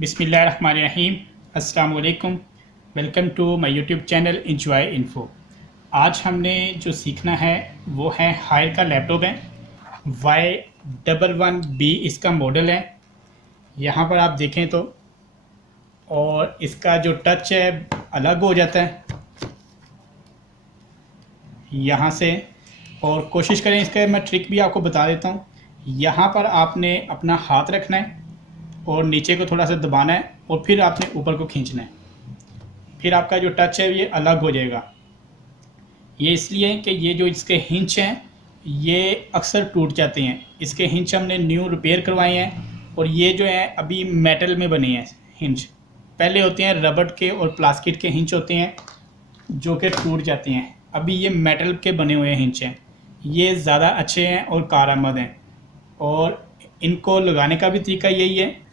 बिस्मिल्लाहिर्रहमानिर्रहीम। अस्सलाम वालेकुम। Welcome to my YouTube channel enjoy info. आज हमने जो सीखना है वो है हायर का लैपटॉप है, Y11B इसका मॉडल है। यहाँ पर आप देखें तो, और इसका जो टच है अलग हो जाता है यहाँ से। और कोशिश करें, इसका मैं ट्रिक भी आपको बता देता हूँ। यहाँ पर आपने अपना हाथ रखना है और नीचे को थोड़ा सा दबाना है और फिर आपने ऊपर को खींचना है, फिर आपका जो टच है ये अलग हो जाएगा। ये इसलिए कि ये जो इसके हिंच हैं ये अक्सर टूट जाते हैं। इसके हिंच हमने न्यू रिपेयर करवाए हैं और ये जो है अभी मेटल में बने हैं हिंच। पहले होते हैं रबड़ के और प्लास्टिक के हिंच होते हैं जो कि टूट जाते हैं। अभी ये मेटल के बने हुए हिंच हैं, ये ज़्यादा अच्छे हैं और कारआमद हैं। और इनको लगाने का भी तरीका यही है।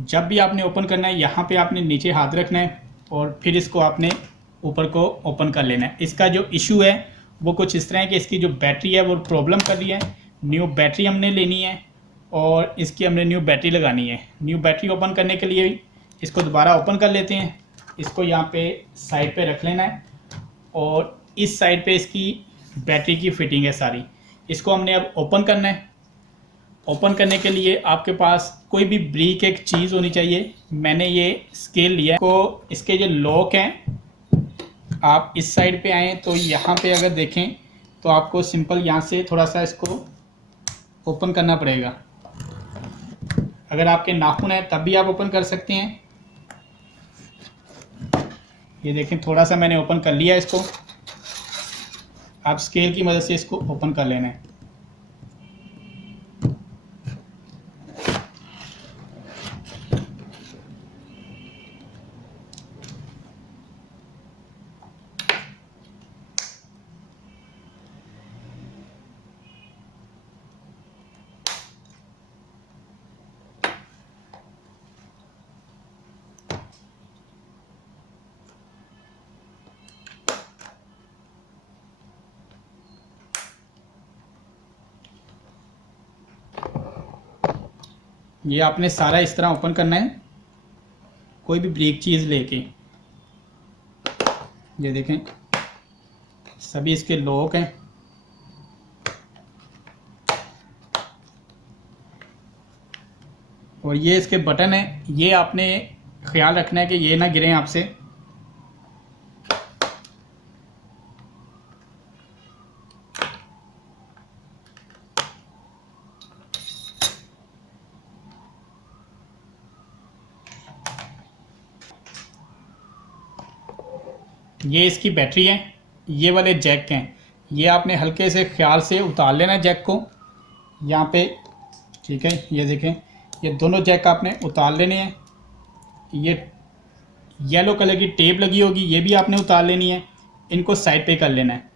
जब भी आपने ओपन करना है यहाँ पे आपने नीचे हाथ रखना है और फिर इसको आपने ऊपर को ओपन कर लेना है। इसका जो इशू है वो कुछ इस तरह है कि इसकी जो बैटरी है वो प्रॉब्लम कर रही है। न्यू बैटरी हमने लेनी है और इसकी हमने न्यू बैटरी लगानी है। न्यू बैटरी ओपन करने के लिए इसको दोबारा ओपन कर लेते हैं। इसको यहाँ पे साइड पे रख लेना है और इस साइड पे इसकी बैटरी की फिटिंग है सारी। इसको हमने अब ओपन करना है। ओपन करने के लिए आपके पास कोई भी ब्रिक एक चीज़ होनी चाहिए। मैंने ये स्केल लिया को, इसके जो लॉक हैं आप इस साइड पे आएँ तो यहाँ पे अगर देखें तो आपको सिंपल यहाँ से थोड़ा सा इसको ओपन करना पड़ेगा। अगर आपके नाखून है तब भी आप ओपन कर सकते हैं। ये देखें, थोड़ा सा मैंने ओपन कर लिया इसको। आप स्केल की मदद से इसको ओपन कर लेना है। ये आपने सारा इस तरह ओपन करना है, कोई भी ब्रेक चीज़ लेके। ये देखें सभी इसके लॉक हैं। और ये इसके बटन हैं, ये आपने ख्याल रखना है कि ये ना गिरें आपसे। ये इसकी बैटरी है, ये वाले जैक हैं। ये आपने हल्के से ख्याल से उतार लेना है जैक को यहाँ पे, ठीक है। ये देखें, ये दोनों जैक आपने उतार लेने हैं। ये येलो कलर की टेप लगी होगी, ये भी आपने उतार लेनी है। इनको साइड पे कर लेना है।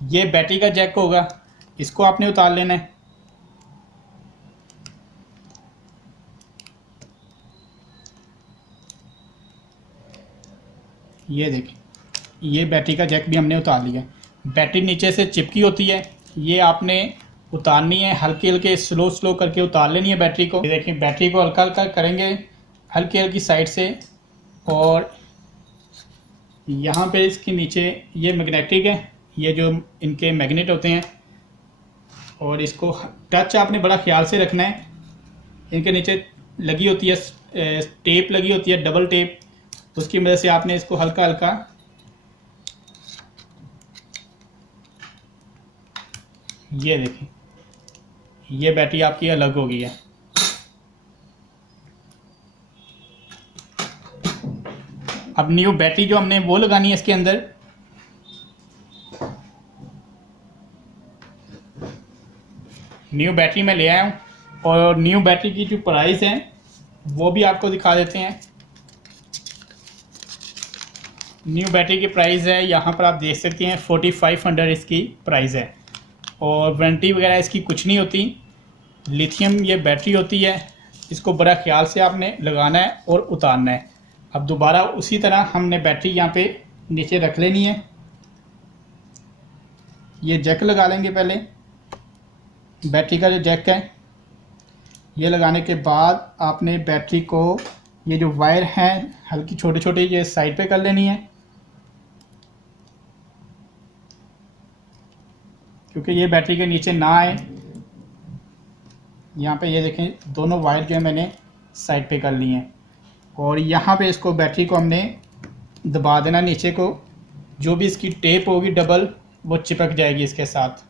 ये बैटरी का जैक होगा, इसको आपने उतार लेना है। ये देखें, ये बैटरी का जैक भी हमने उतार लिया। बैटरी नीचे से चिपकी होती है, ये आपने उतारनी है। हल्के हल्के स्लो स्लो करके उतार लेनी है बैटरी को। ये देखें, बैटरी को हल्का हल्का करेंगे हल्की हल्की साइड से। और यहाँ पे इसके नीचे ये मैग्नेटिक है, ये जो इनके मैग्नेट होते हैं। और इसको टच आपने बड़ा ख्याल से रखना है। इनके नीचे लगी होती है टेप लगी होती है, डबल टेप। उसकी मदद से आपने इसको हल्का हल्का, ये देखें, ये बैटरी आपकी अलग हो गई है। अब न्यू बैटरी जो हमने वो लगानी है इसके अंदर। न्यू बैटरी मैं ले आया हूँ और न्यू बैटरी की जो प्राइस है वो भी आपको दिखा देते हैं। न्यू बैटरी की प्राइस है, यहाँ पर आप देख सकते हैं 4500 इसकी प्राइस है। और वारंटी वगैरह इसकी कुछ नहीं होती। लिथियम ये बैटरी होती है, इसको बड़ा ख्याल से आपने लगाना है और उतारना है। अब दोबारा उसी तरह हमने बैटरी यहाँ पे नीचे रख लेनी है। ये जैक लगा लेंगे पहले, बैटरी का जो जैक है ये लगाने के बाद आपने बैटरी को, ये जो वायर हैं हल्की छोटे छोटे, ये साइड पे कर लेनी है, क्योंकि ये बैटरी के नीचे ना आए। यहाँ पे ये देखें दोनों वायर जो है मैंने साइड पे कर लिए हैं, और यहाँ पे इसको बैटरी को हमने दबा देना नीचे को। जो भी इसकी टेप होगी डबल, वो चिपक जाएगी इसके साथ।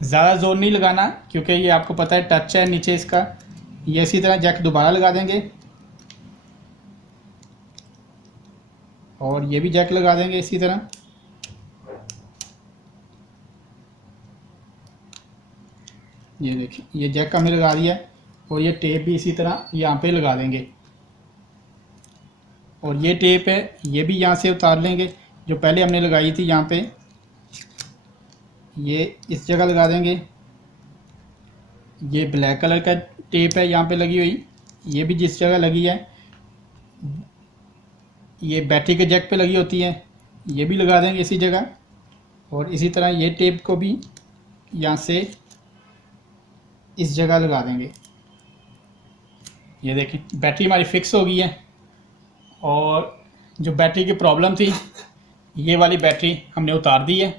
ज़्यादा ज़ोर नहीं लगाना, क्योंकि ये आपको पता है टच है नीचे इसका। ये इसी तरह जैक दोबारा लगा देंगे, और ये भी जैक लगा देंगे इसी तरह। ये देखिए ये जैक हमने लगा दिया है, और ये टेप भी इसी तरह यहाँ पे लगा देंगे। और ये टेप है, ये भी यहाँ से उतार लेंगे, जो पहले हमने लगाई थी यहाँ पे, ये इस जगह लगा देंगे। ये ब्लैक कलर का टेप है यहाँ पे लगी हुई, ये भी जिस जगह लगी है, ये बैटरी के जैक पे लगी होती है, ये भी लगा देंगे इसी जगह। और इसी तरह ये टेप को भी यहाँ से इस जगह लगा देंगे। ये देखें बैटरी हमारी फिक्स हो गई है। और जो बैटरी की प्रॉब्लम थी, ये वाली बैटरी हमने उतार दी है,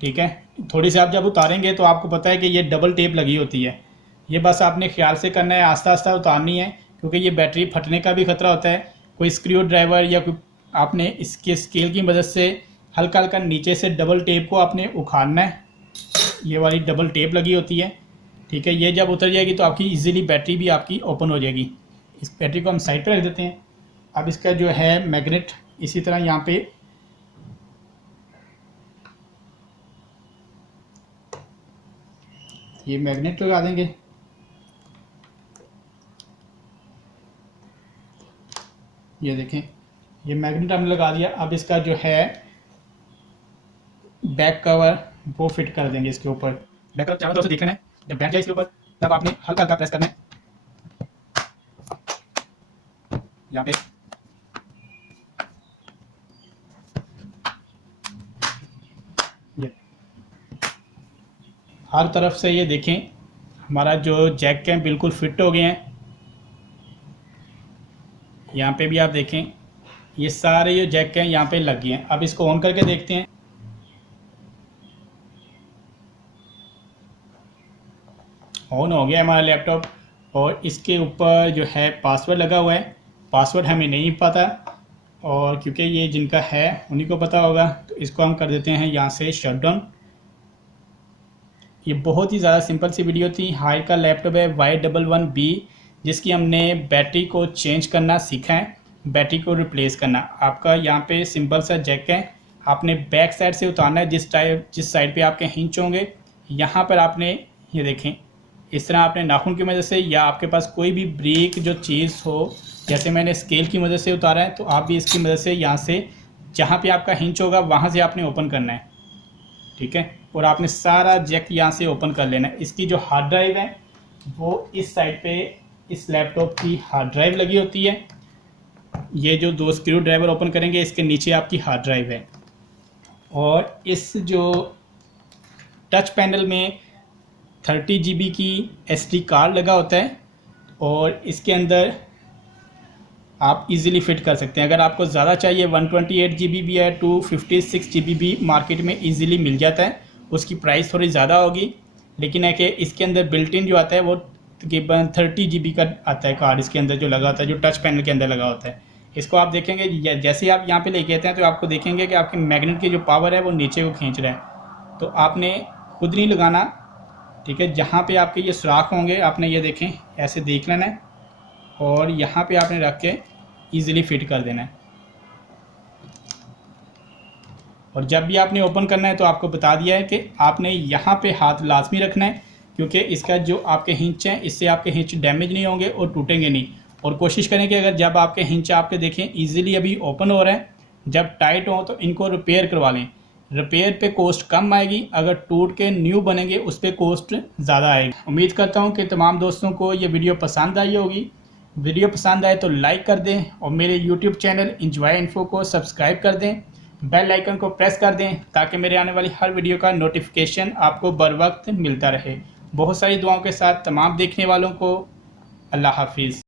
ठीक है। थोड़ी सी आप जब उतारेंगे तो आपको पता है कि ये डबल टेप लगी होती है। ये बस आपने ख्याल से करना है, आस्ता आस्ता उतारनी है, क्योंकि ये बैटरी फटने का भी ख़तरा होता है। कोई स्क्रू ड्राइवर या कोई आपने इसके स्केल की मदद से हल्का हल्का नीचे से डबल टेप को आपने उखाड़ना है। ये वाली डबल टेप लगी होती है, ठीक है। ये जब उतर जाएगी तो आपकी इजीली बैटरी भी आपकी ओपन हो जाएगी। इस बैटरी को हम साइड पर रख देते हैं। अब इसका जो है मैग्नेट इसी तरह यहाँ पे ये मैग्नेट लगा देंगे। ये देखें ये मैग्नेट हमने लगा दिया। अब इसका जो है बैक कवर वो फिट कर देंगे इसके ऊपर। बैक कवर चारों तरफ से देखना है, जब बैठ जाए इसके ऊपर तब आपने हल्का हल्का प्रेस करना है यहाँ पे। ये हर तरफ से ये देखें हमारा जो जैक हैं बिल्कुल फिट हो गए हैं। यहाँ पे भी आप देखें ये सारे ये जैक हैं यहाँ पे लग गए हैं। अब इसको ऑन करके देखते हैं। ऑन हो गया हमारा लैपटॉप, और इसके ऊपर जो है पासवर्ड लगा हुआ है। पासवर्ड हमें नहीं पता, और क्योंकि ये जिनका है उन्हीं को पता होगा, तो इसको हम कर देते हैं यहाँ से शट डाउन। ये बहुत ही ज़्यादा सिंपल सी वीडियो थी। हायर का लैपटॉप है Y11B, जिसकी हमने बैटरी को चेंज करना सीखा है, बैटरी को रिप्लेस करना। आपका यहाँ पे सिंपल सा जैक है, आपने बैक साइड से उतारना है। जिस साइड पे आपके हिंच होंगे, यहाँ पर आपने ये देखें इस तरह आपने नाखून की मदद से, या आपके पास कोई भी ब्रेक जो चीज़ हो, जैसे मैंने स्केल की मदद से उतारा है, तो आप भी इसकी मदद से यहाँ से जहाँ पे आपका हिंच होगा वहाँ से आपने ओपन करना है, ठीक है। और आपने सारा जैक यहाँ से ओपन कर लेना है। इसकी जो हार्ड ड्राइव है वो इस साइड पे इस लैपटॉप की हार्ड ड्राइव लगी होती है। ये जो दो स्क्रू ड्राइवर ओपन करेंगे, इसके नीचे आपकी हार्ड ड्राइव है। और इस जो टच पैनल में 30 GB की SD कार्ड लगा होता है, और इसके अंदर आप इजीली फिट कर सकते हैं। अगर आपको ज़्यादा चाहिए 128 GB भी है, 256 GB भी मार्केट में इजीली मिल जाता है। उसकी प्राइस थोड़ी ज़्यादा होगी, लेकिन है कि इसके अंदर बिल्ट इन जो आता है वो तकरीबन 30 GB का आता है कार्ड इसके अंदर जो लगा होता है, जो टच पैनल के अंदर लगा होता है। इसको आप देखेंगे जैसे आप यहाँ पे लेके आते हैं तो आपको देखेंगे कि आपके मैग्नेट की जो पावर है वो नीचे को खींच रहा है। तो आपने खुद नहीं लगाना, ठीक है। जहाँ पे आपके ये सुराख होंगे आपने ये देखें ऐसे देख लेना है, और यहाँ पे आपने रख के ईज़िली फिट कर देना है। और जब भी आपने ओपन करना है तो आपको बता दिया है कि आपने यहाँ पे हाथ लाजमी रखना है, क्योंकि इसका जो आपके हिंच हैं इससे आपके हिंच डैमेज नहीं होंगे और टूटेंगे नहीं। और कोशिश करें कि अगर जब आपके हिंच आपके देखें ईज़िली अभी ओपन हो रहे हैं, जब टाइट हो तो इनको रिपेयर करवा लें। रिपेयर पे कॉस्ट कम आएगी, अगर टूट के न्यू बनेंगे उस पर कॉस्ट ज़्यादा आएगी। उम्मीद करता हूँ कि तमाम दोस्तों को ये वीडियो पसंद आई होगी। वीडियो पसंद आए तो लाइक कर दें, और मेरे यूट्यूब चैनल इंजॉय इन्फो को सब्सक्राइब कर दें, बेल आइकन को प्रेस कर दें, ताकि मेरे आने वाली हर वीडियो का नोटिफिकेशन आपको बर वक्त मिलता रहे। बहुत सारी दुआओं के साथ तमाम देखने वालों को अल्लाह हाफिज़।